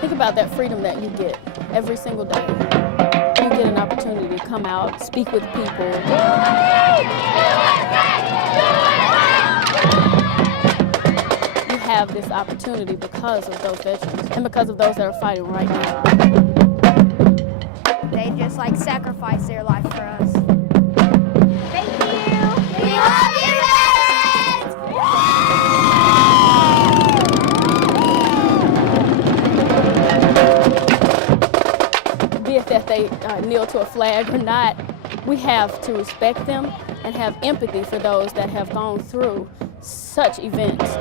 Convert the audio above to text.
Think about that freedom that you get every single day. You get an opportunity to come out, speak with people. You have this opportunity because of those veterans and because of those that are fighting right now. They just like sacrifice their life for us. Thank you. We love you, veterans! Be it that they kneel to a flag or not, we have to respect them and have empathy for those that have gone through such events.